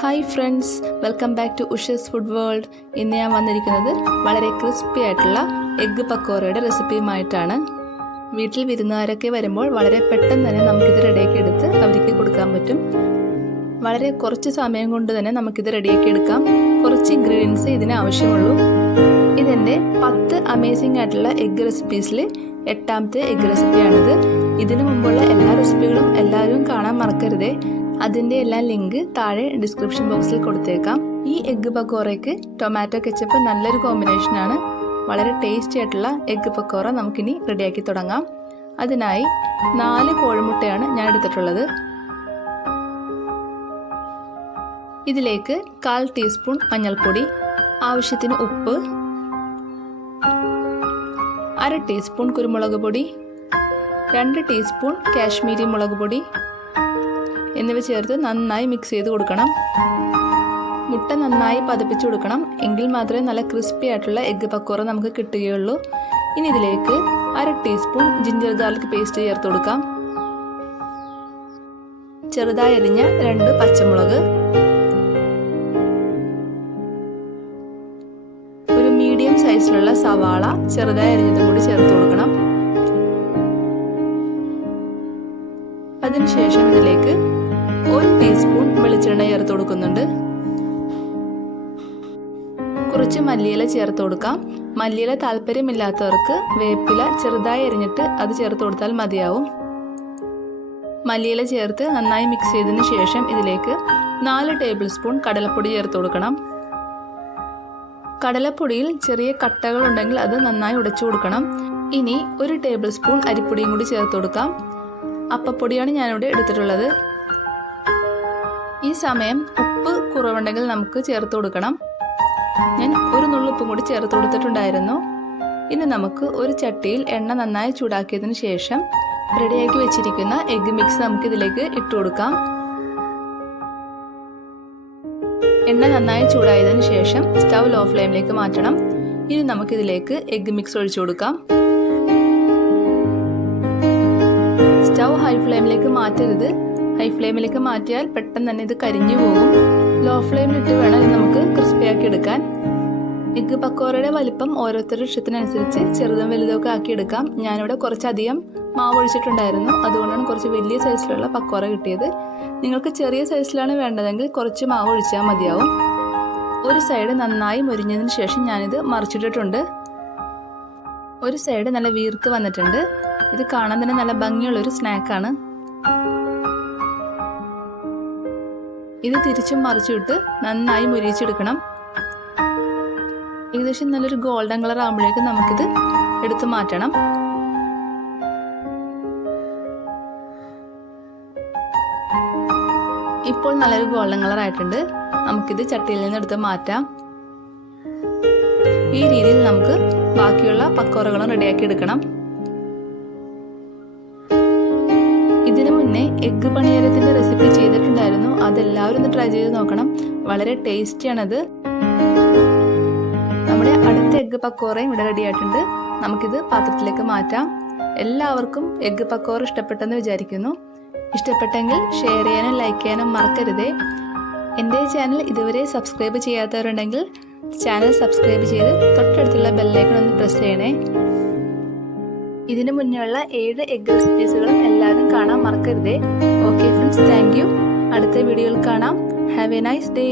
Hi friends, welcome back to Ushas food world. ഇന്ന് ഞാൻ വന്നിരിക്കുന്നത് വളരെ ക്രിസ്പി ആയിട്ടുള്ള എഗ്ഗ് പക്കോറയുടെ റെസിപ്പിയുമായിട്ടാണ്. വീട്ടിൽ വിരുന്നുകാരൊക്കെ വരുമ്പോൾ വളരെ പെട്ടെന്ന് തന്നെ നമുക്കിത് റെഡിയാക്കി എടുത്ത് അവർക്ക് കൊടുക്കാൻ പറ്റും. വളരെ കുറച്ച് സമയം കൊണ്ട് തന്നെ നമുക്കിത് റെഡിയാക്കി എടുക്കാം. കുറച്ച് ഇൻഗ്രീഡിയൻസ് ഇതിന് ആവശ്യമുള്ളൂ. ഇതെൻ്റെ 10 അമേസിംഗ് ആയിട്ടുള്ള എഗ്ഗ് റെസിപ്പീസിൽ 8ാമത്തെ എഗ്ഗ് റെസിപ്പിയാണിത്. ഇതിനു മുമ്പുള്ള എല്ലാ റെസിപ്പികളും എല്ലാവരും കാണാൻ മറക്കരുതേ. അതിൻ്റെ എല്ലാ ലിങ്ക് താഴെ ഡിസ്ക്രിപ്ഷൻ ബോക്സിൽ കൊടുത്തേക്കാം. ഈ എഗ്ഗ് പക്കോറയ്ക്ക് ടൊമാറ്റോ കെച്ചപ്പ് നല്ലൊരു കോമ്പിനേഷനാണ്. വളരെ ടേസ്റ്റി ആയിട്ടുള്ള എഗ്ഗ് പക്കോറ നമുക്കിനി റെഡിയാക്കി തുടങ്ങാം. അതിനായി 4 കോഴിമുട്ടയാണ് ഞാൻ എടുത്തിട്ടുള്ളത്. ഇതിലേക്ക് 1/4 ടീസ്പൂൺ മഞ്ഞൾപ്പൊടി, ആവശ്യത്തിന് ഉപ്പ്, 1/2 ടീസ്പൂൺ കുരുമുളക് പൊടി, 2 ടീസ്പൂൺ കാശ്മീരി മുളക് പൊടി എന്നിവ ചേർത്ത് നന്നായി മിക്സ് ചെയ്ത് കൊടുക്കണം. മുട്ട നന്നായി പതപ്പിച്ച് കൊടുക്കണം. എങ്കിൽ മാത്രമേ നല്ല ക്രിസ്പി ആയിട്ടുള്ള എഗ്ഗ് പക്കോറ നമുക്ക് കിട്ടുകയുള്ളൂ. ഇനി ഇതിലേക്ക് 1/2 ടീസ്പൂൺ ജിഞ്ചർ ഗാർലിക് പേസ്റ്റ് ചേർത്ത് കൊടുക്കാം. ചെറുതായി അരിഞ്ഞ 2 പച്ചമുളക്, ഒരു മീഡിയം സൈസിലുള്ള സവാള ചെറുതായി അരിഞ്ഞതും കൂടി ചേർത്ത് കൊടുക്കണം. അതിനുശേഷം ഇതിലേക്ക് 1 ടീസ്പൂൺ വെളിച്ചെണ്ണ ചേർത്ത് കൊടുക്കുന്നുണ്ട്. കുറച്ച് മല്ലിയില ചേർത്ത് കൊടുക്കാം. മല്ലിയില താല്പര്യമില്ലാത്തവർക്ക് വേപ്പില ചെറുതായി അരിഞ്ഞിട്ട് അത് ചേർത്ത് കൊടുത്താൽ മതിയാവും. മല്ലിയില ചേർത്ത് നന്നായി മിക്സ് ചെയ്തതിന് ശേഷം ഇതിലേക്ക് 4 ടേബിൾ സ്പൂൺ കടലപ്പൊടി ചേർത്ത് കൊടുക്കണം. കടലപ്പൊടിയിൽ ചെറിയ കട്ടകൾ ഉണ്ടെങ്കിൽ അത് നന്നായി ഉടച്ചു കൊടുക്കണം. ഇനി 1 ടേബിൾ സ്പൂൺ അരിപ്പൊടിയും കൂടി ചേർത്ത് കൊടുക്കാം. അപ്പപ്പൊടിയാണ് ഞാനിവിടെ എടുത്തിട്ടുള്ളത്. ഈ സമയം ഉപ്പ് കുറവുണ്ടെങ്കിൽ നമുക്ക് ചേർത്ത് കൊടുക്കണം. ഞാൻ 1 നുള്ളുപ്പും കൂടി ചേർത്ത് കൊടുത്തിട്ടുണ്ടായിരുന്നു. ഇനി നമുക്ക് ഒരു ചട്ടിയിൽ എണ്ണ നന്നായി ചൂടാക്കിയതിന് ശേഷം റെഡിയാക്കി വെച്ചിരിക്കുന്ന എഗ്ഗ് മിക്സ് നമുക്ക് ഇതിലേക്ക് ഇട്ട് കൊടുക്കാം. എണ്ണ നന്നായി ചൂടായതിനു ശേഷം സ്റ്റൗ ലോ ഫ്ലെയിമിലേക്ക് മാറ്റണം. ഇനി നമുക്കിതിലേക്ക് എഗ്ഗ് മിക്സ് ഒഴിച്ചു കൊടുക്കാം. സ്റ്റൗ ഹൈ ഫ്ലെയിമിലേക്ക് മാറ്റരുത്. ഹൈ ഫ്ലെയിമിലേക്ക് മാറ്റിയാൽ പെട്ടെന്ന് തന്നെ ഇത് കരിഞ്ഞു പോകും. ലോ ഫ്ലെയിമിലിട്ട് വേണം ഇത് നമുക്ക് ക്രിസ്പിയാക്കി എടുക്കാൻ. എഗ്ഗ് പക്കോറയുടെ വലിപ്പം ഓരോരുത്തരുടെ ഇഷ്ടത്തിനനുസരിച്ച് ചെറുതും വലുതൊക്കെ ആക്കി എടുക്കാം. ഞാനിവിടെ കുറച്ചധികം മാവ് ഒഴിച്ചിട്ടുണ്ടായിരുന്നു. അതുകൊണ്ടാണ് കുറച്ച് വലിയ സൈസിലുള്ള പക്കോറ കിട്ടിയത്. നിങ്ങൾക്ക് ചെറിയ സൈസിലാണ് വേണ്ടതെങ്കിൽ കുറച്ച് മാവ് ഒഴിച്ചാൽ മതിയാവും. ഒരു സൈഡ് നന്നായി മുരിഞ്ഞതിന് ശേഷം ഞാനിത് മറിച്ചിട്ടിട്ടുണ്ട്. ഒരു സൈഡ് നല്ല വീർത്ത് വന്നിട്ടുണ്ട്. ഇത് കാണാൻ തന്നെ നല്ല ഭംഗിയുള്ളൊരു സ്നാക്കാണ്. ഇത് തിരിച്ചും മറിച്ചിട്ട് നന്നായി മുരിച്ചെടുക്കണം. ഏകദേശം നല്ലൊരു ഗോൾഡൻ കളർ ആകുമ്പോഴേക്കും നമുക്കിത് എടുത്തു മാറ്റണം. ഇപ്പോൾ നല്ലൊരു ഗോൾഡൻ കളർ ആയിട്ടുണ്ട്. നമുക്കിത് ചട്ടിയിൽ നിന്ന് എടുത്ത് മാറ്റാം. ഈ രീതിയിൽ നമുക്ക് ബാക്കിയുള്ള പക്കോറകളും റെഡിയാക്കി എടുക്കണം. ഇതിനു മുന്നേ എഗ്ഗ് പണിയാരത്തിൻ്റെ റെസിപ്പി ചെയ്തിട്ടുണ്ടായിരുന്നു. അതെല്ലാവരും ഒന്ന് ട്രൈ ചെയ്ത് നോക്കണം. വളരെ ടേസ്റ്റിയാണത്. നമ്മുടെ അടുത്ത എഗ്ഗ് പക്കോറയും ഇവിടെ റെഡി ആയിട്ടുണ്ട്. നമുക്കിത് പാത്രത്തിലേക്ക് മാറ്റാം. എല്ലാവർക്കും എഗ്ഗ് പക്കോറ ഇഷ്ടപ്പെട്ടെന്ന് വിചാരിക്കുന്നു. ഇഷ്ടപ്പെട്ടെങ്കിൽ ഷെയർ ചെയ്യാനും ലൈക്ക് ചെയ്യാനും മറക്കരുതേ. എൻ്റെ ചാനൽ ഇതുവരെ സബ്സ്ക്രൈബ് ചെയ്യാത്തവരുണ്ടെങ്കിൽ ചാനൽ സബ്സ്ക്രൈബ് ചെയ്ത് തൊട്ടടുത്തുള്ള ബെല്ലൈക്കൺ ഒന്ന് പ്രസ് ചെയ്യണേ. ഇതിനു മുന്നേയുള്ള 7 എഗ്ഗ് റെസിപ്പീസുകളും എല്ലാവരും കാണാൻ മറക്കരുതേ. Okay friends, thank you. അടുത്ത വീഡിയോയിൽ കാണാം. Have A nice day.